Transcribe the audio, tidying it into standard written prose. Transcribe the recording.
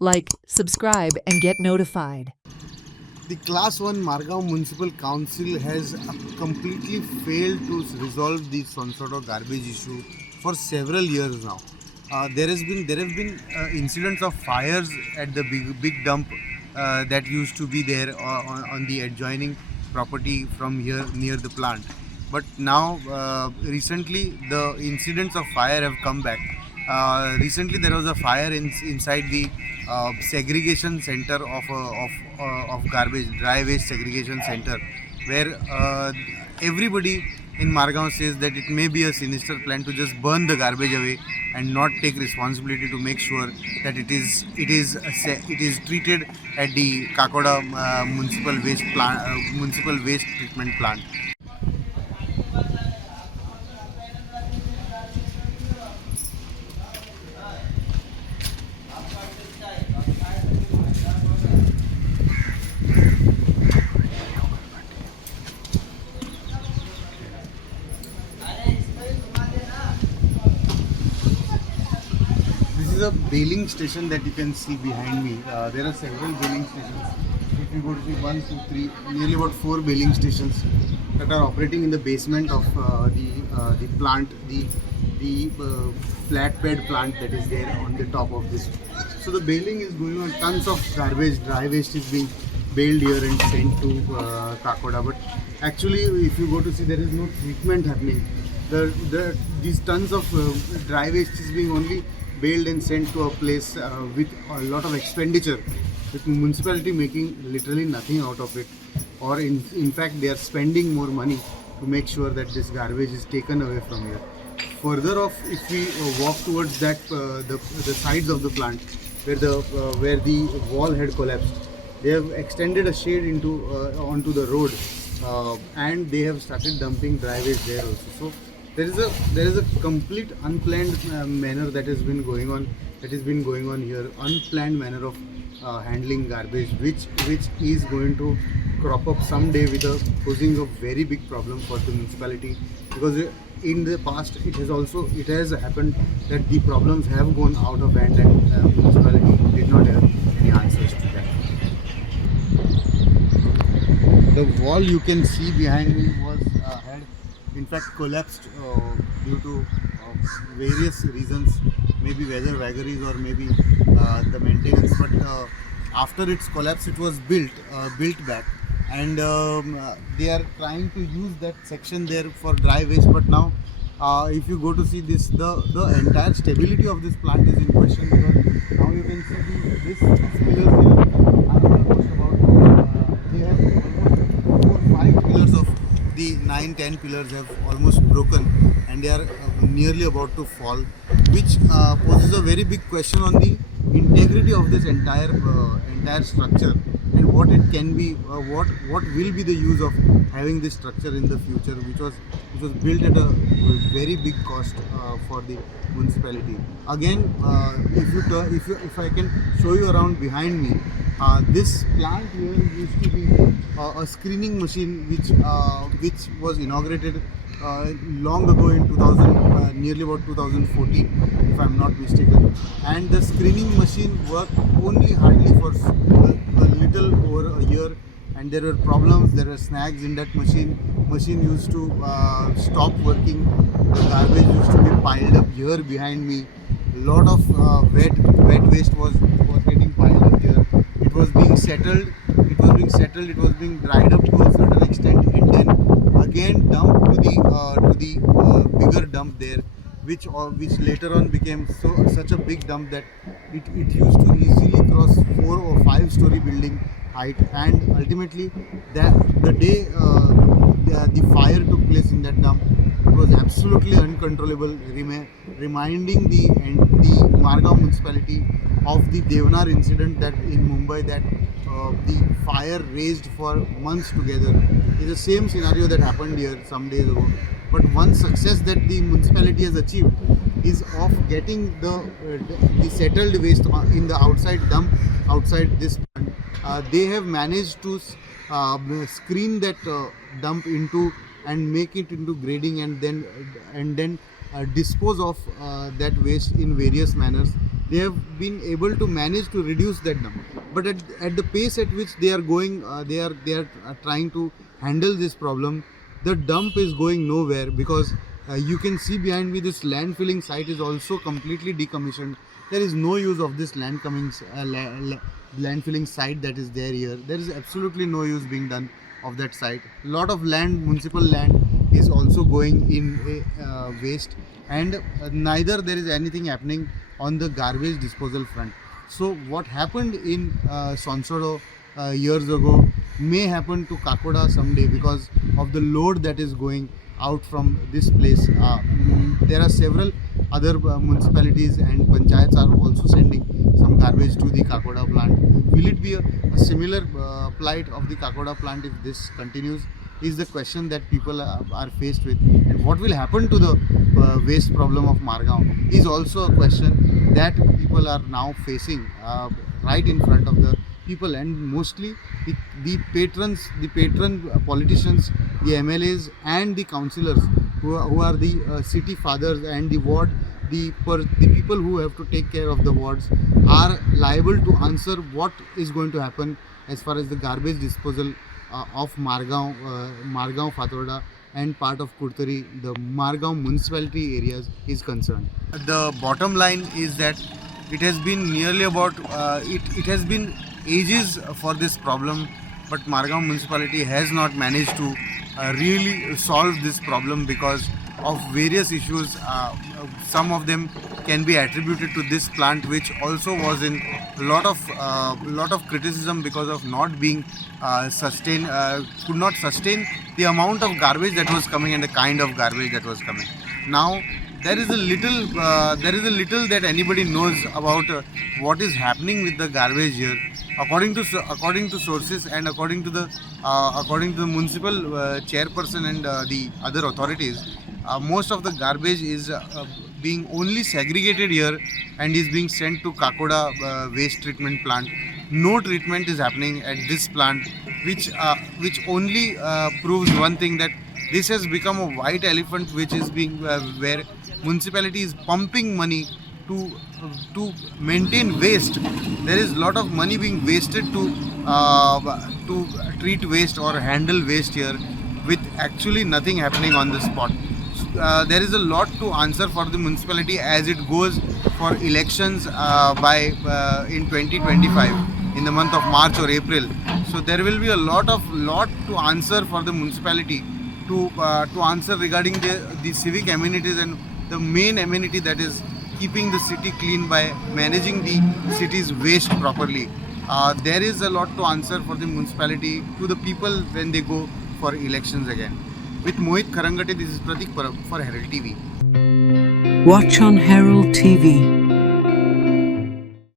Like, subscribe, and get notified. The Class 1 Margao Municipal Council has completely failed to resolve the Sonsodo garbage issue for several years now. There have been incidents of fires at the big dump that used to be there on the adjoining property from here near the plant. But now, recently, the incidents of fire have come back. Recently, there was a fire inside the segregation center of garbage, dry waste segregation center, where everybody in Margao says that it may be a sinister plan to just burn the garbage away and not take responsibility to make sure that it is treated at the Cacoda municipal waste treatment plant. This is a baling station that you can see behind me. There are several baling stations. If you go to see 1, 2, 3, nearly about 4 baling stations that are operating in the basement of the plant, the flatbed plant that is there on the top of this. So the baling is going on. Tons of garbage, dry waste is being baled here and sent to Cacoda. But actually, if you go to see, there is no treatment happening. These tons of dry waste is being only baled and sent to a place with a lot of expenditure, with municipality making literally nothing out of it, or in fact they are spending more money to make sure that this garbage is taken away from here. Further off, if we walk towards that the sides of the plant where the wall had collapsed, they have extended a shade into onto the road, and they have started dumping dry waste there also. So there is a complete unplanned manner that has been going on here, unplanned manner of handling garbage, which is going to crop up someday with posing a very big problem for the municipality, because in the past it has happened that the problems have gone out of hand, and municipality did not have any answers to that. The wall you can see behind me had in fact collapsed due to various reasons, maybe weather vagaries or maybe the maintenance. But after its collapse, it was built back, and they are trying to use that section there for dry waste. But now, if you go to see this, the entire stability of this plant is in question, because now you can see these pillars here are almost about they have almost 4, 5 pillars of the 9, 10 pillars have almost broken, and they are nearly about to fall, which poses a very big question on the integrity of this entire structure, and what it can be, what will be the use of having this structure in the future, which was built at a very big cost for the municipality. Again, if I can show you around behind me, this plant here used to be a screening machine, which was inaugurated long ago in 2000, nearly about 2014, if I'm not mistaken. And the screening machine worked only hardly for a little over a year, and there were problems, there were snags in that machine. Machine used to stop working. The garbage used to be piled up here behind me. A lot of wet waste was getting piled up here. It was being settled. It was being dried up to a certain extent, and then again dumped to the bigger dump there, which later on became such a big dump that it used to easily cross 4 or 5 story building height. And ultimately, the day the fire took place in that dump, it was absolutely uncontrollable, reminding the Margao municipality of the Devnar incident that in Mumbai, that the fire raged for months together. It's the same scenario that happened here some days ago. But one success that the municipality has achieved is of getting the settled waste in the outside dump outside this plant. They have managed to screen that dump into and make it into grading, and then dispose of that waste in various manners. they have been able to manage to reduce that dump. But at the pace at which they are going, they are trying to handle this problem. The dump is going nowhere because you can see behind me this landfilling site is also completely decommissioned. There is no use of this landfilling site that is there here. There is absolutely no use being done of that site. Lot of land, municipal land, is also going in waste, and neither there is anything happening on the garbage disposal front. So what happened in Sonsodo years ago may happen to Cacoda someday because of the load that is going out from this place. There are several other municipalities and panchayats are also sending some garbage to the Cacoda plant. Will it be a similar plight of the Cacoda plant if this continues? Is the question that people are faced with. And what will happen to the waste problem of Margaon is also a question that people are now facing right in front of the people, and mostly the patron politicians, the MLAs and the councillors who are the city fathers and the ward, the people who have to take care of the wards are liable to answer what is going to happen as far as the garbage disposal of Margaon, Fatorda and part of Kurtari, the Margaon municipality areas is concerned. The bottom line is that it has been nearly about, it has been ages for this problem, but Margaon municipality has not managed to really solve this problem because of various issues. Some of them can be attributed to this plant, which also was in a lot of criticism because of not being could not sustain the amount of garbage that was coming and the kind of garbage that was coming. Now there is a little that anybody knows about what is happening with the garbage here. According to sources and according to the municipal chairperson and the other authorities, most of the garbage is being only segregated here and is being sent to Cacoda waste treatment plant. No treatment is happening at this plant, which only proves one thing, that this has become a white elephant, which is being where municipality is pumping money to maintain waste. There is a lot of money being wasted to treat waste or handle waste here, with actually nothing happening on the spot. There is a lot to answer for the municipality as it goes for elections in 2025 in the month of March or April. So there will be a lot to answer for the municipality to answer regarding the civic amenities and the main amenity, that is keeping the city clean by managing the city's waste properly. There is a lot to answer for the municipality to the people when they go for elections again. With Mohit Kharangate, this is Pratik Parab for Herald TV. Watch on Herald TV.